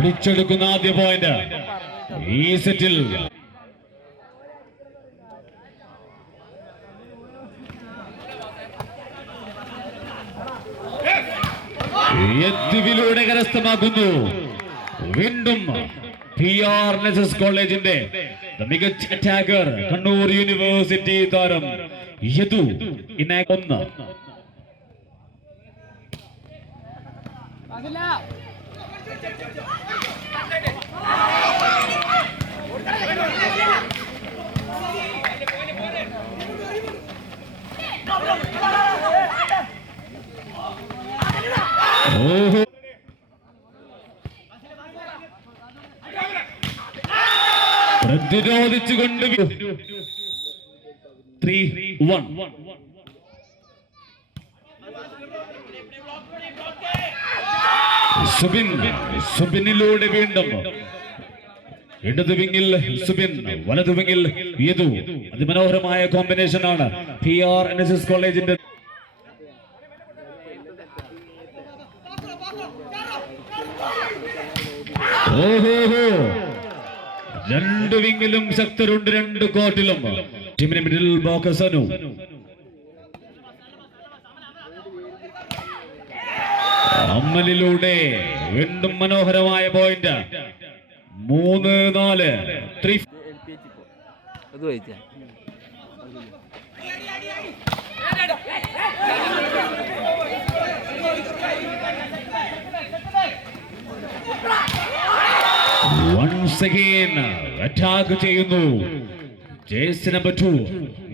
അടിച്ചെടുക്കുന്ന ആദ്യ പോയിന്റ് ഈ സെറ്റിൽ. യദ്വിലൂടെ കരസ്ഥമാക്കുന്നു. വീണ്ടും PR NSS കോളേജിന്റെ മികച്ച അറ്റാക്കർ കണ്ണൂർ യൂണിവേഴ്സിറ്റി താരം യദു ഇനാക്കൊന്ന്. ഓഹോ, പ്രതിരോധിച്ചുകൊണ്ട് 3-1. സുബിനിലൂടെ വീണ്ടും ഇടതു വിങ്ങിൽ സുബിൻ, വലതു വിങ്ങിൽ യദു. അതിമനോഹരമായ കോമ്പിനേഷൻ ആണ് PR NSS കോളേജിന്റെ. ഓഹോ, രണ്ട് വിങ്ങിലും ശക്തരുണ്ട്, രണ്ട് കോർട്ടിലും. ടീമിന് മിഡിൽ ബോക്സ് അനു. അമ്മലിലൂടെ വീണ്ടും മനോഹരമായ പോയിന്റ്. 3-4. 3. Once again അറ്റാക്ക് ചെയ്യുന്നു ജേഴ്സി നമ്പർ 2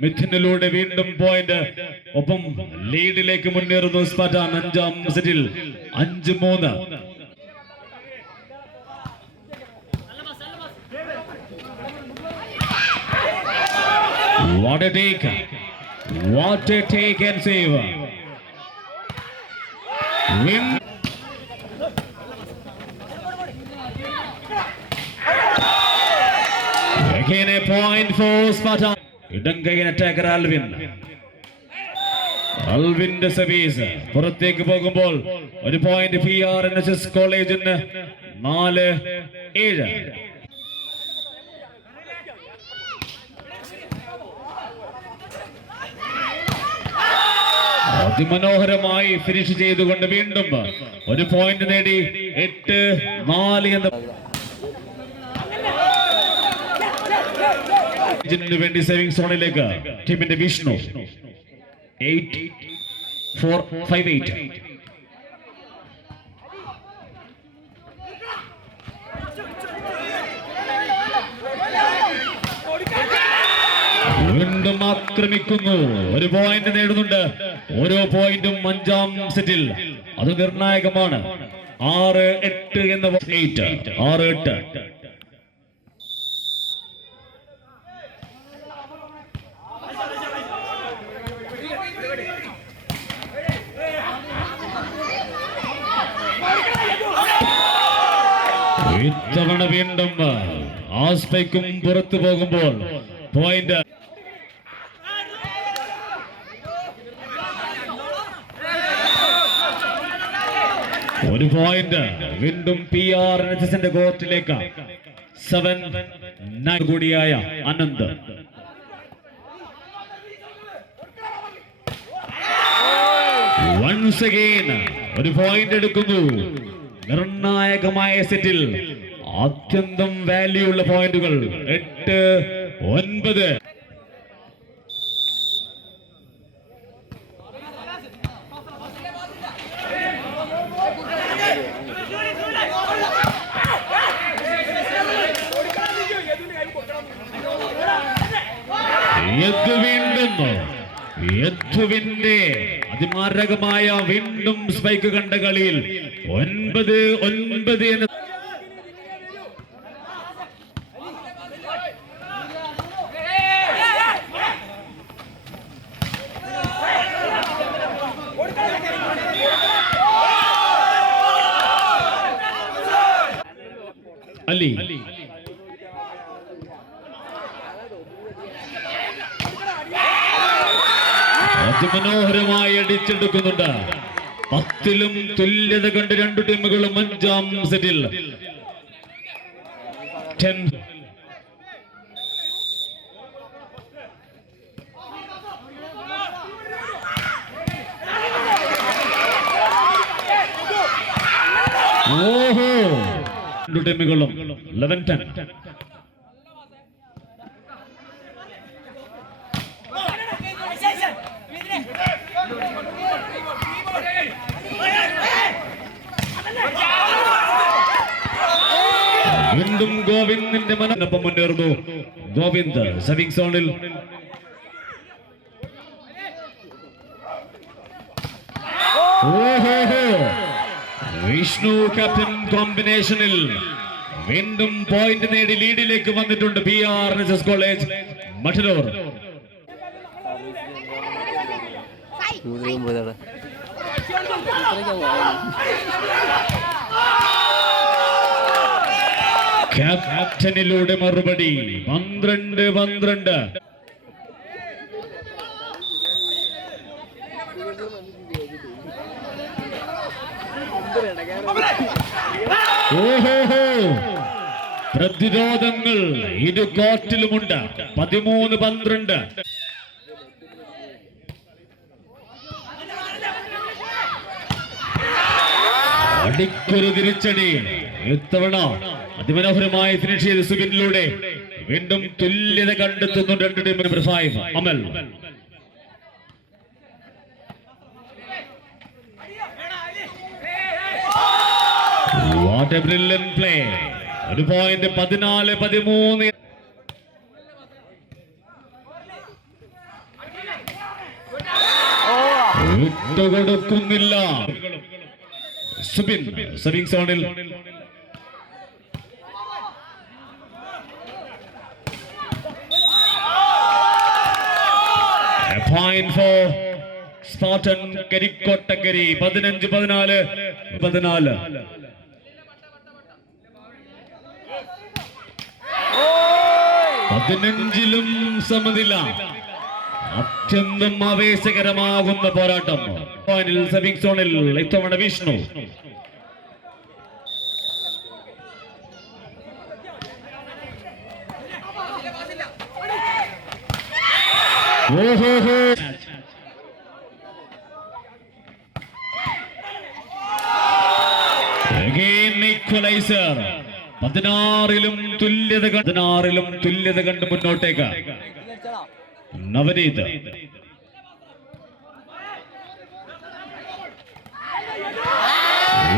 മിഥുനിലൂടെ വീണ്ടും പോയിന്റ്. ഒപ്പം ലീഡിലേക്ക് മുന്നേറുന്നു സ്പാർട്ടാൻ. അഞ്ചാം സെറ്റിൽ 5-3. What a take! What a take and save! Win. Again a point for Sparta. ഇടങ്കൈൻ അറ്റാക്കർ ആൽവിൻ. ആൽവിന്റെ സർവീസ് പുറത്തേക്ക് പോകുമ്പോൾ ഒരു പോയിന്റ് PR NSS കോളേജിന്. 4-7. അതിമനോഹരമായി ഫിനിഷ് ചെയ്തുകൊണ്ട് വീണ്ടും ഒരു പോയിന്റ് നേടി. 8-4 എന്ന വേണ്ടി സേവിംഗ് സോണിലേക്ക് ടീമിന്റെ വിഷ്ണു. 8-4-5-8. വീണ്ടും ആക്രമിക്കുന്നു, ഒരു പോയിന്റ് നേടുന്നുണ്ട്. ഓരോ പോയിന്റും അഞ്ചാം സെറ്റിൽ അത് നിർണായകമാണ്. 6-8 എന്ന 6-8. ഇത്തവണ വീണ്ടും ആസ്പൈക്കും പുറത്തു പോകുമ്പോൾ പോയിന്റ്. ഒരു പോയിന്റ് വീണ്ടും PR NSSന്റെ കോർട്ടിലേക്ക്. 7-9 കൂടിയായ അനന്ത്. Once again ഒരു പോയിന്റ് എടുക്കുന്നു. നിർണായകമായ സെറ്റിൽ അത്യന്തം വാല്യൂ ഉള്ള പോയിന്റുകൾ. 8-9. യദുവിന്റെ അതിമാരകമായ വീണ്ടും സ്പൈക്ക് കണ്ട കളിയിൽ 9-9 എന്ന അലി. അതിമനോഹരമായി അടിച്ചെടുക്കുന്നുണ്ട്. 10ലും തുല്യത കണ്ട് രണ്ടു ടീമുകളും അഞ്ചാം സെറ്റിൽ 10. ഓഹോ, രണ്ടു ടീമുകളും 11-10. വീണ്ടും ഗോവിന്ദിന്റെ മനോനൊപ്പം മുന്നേറുന്നു. ഗോവിന്ദ് സർവിംഗ് സോണിൽ. ഓഹോ, വിഷ്ണു ക്യാപ്റ്റൻ കോമ്പിനേഷനിൽ വീണ്ടും പോയിന്റ് നേടി ലീഡിലേക്ക് വന്നിട്ടുണ്ട് PRNSS കോളേജ് മട്ടന്നൂർ. ക്യാപ്റ്റനിലൂടെ മറുപടി 12-12. ഓഹോ, പ്രതിരോധങ്ങൾ ഇരു കോർട്ടിലുമുണ്ട്. 13-12. അടിക്കൊരു തിരിച്ചടി. ഇത്തവണ അതിമനോഹരമായി ഫിനിഷ് ചെയ്ത് സുബിനിലൂടെ വീണ്ടും തുല്യത കണ്ടെത്തുന്നു രണ്ട് team. Number 5 Amal. What a brilliant play. ഒരു പോയിന്റ് 14-13. വിട്ടുകൊടുക്കുന്നില്ല സുബിൻ സർവിംഗ് സോണിൽ. Point for Spartan കരിക്കോട്ടക്കരി. 15-14. 15ലും സമനില. അത്യന്തം ആവേശകരമാകുന്ന പോരാട്ടം. ഫൈനൽ സർവിംഗ് സോണിൽ ഇത്തവണ വിഷ്ണു. ഓഹോ, ഈക്വലൈസർ. 16ലും തുല്യത കണ്ട് മുന്നോട്ടേക്ക് നവനീത്.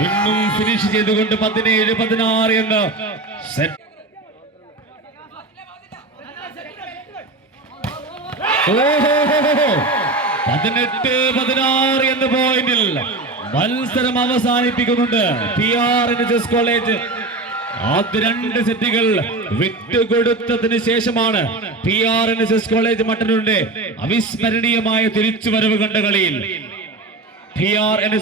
ഇന്നും ഫിനിഷ് ചെയ്തുകൊണ്ട് 17-16 എന്ന് സെറ്റ്. 18-16 എന്ന പോയിന്റിൽ മത്സരം അവസാനിപ്പിക്കുന്നുണ്ട് PRNSS കോളേജ്. ആദ്യ 2 സെറ്റുകൾ വിട്ടുകൊടുത്തതിന് ശേഷമാണ് PRNSS കോളേജ് മട്ടന്നൂരിന്റെ അവിസ്മരണീയമായ തിരിച്ചുവരവ് കണ്ട കളിയിൽ PRNSS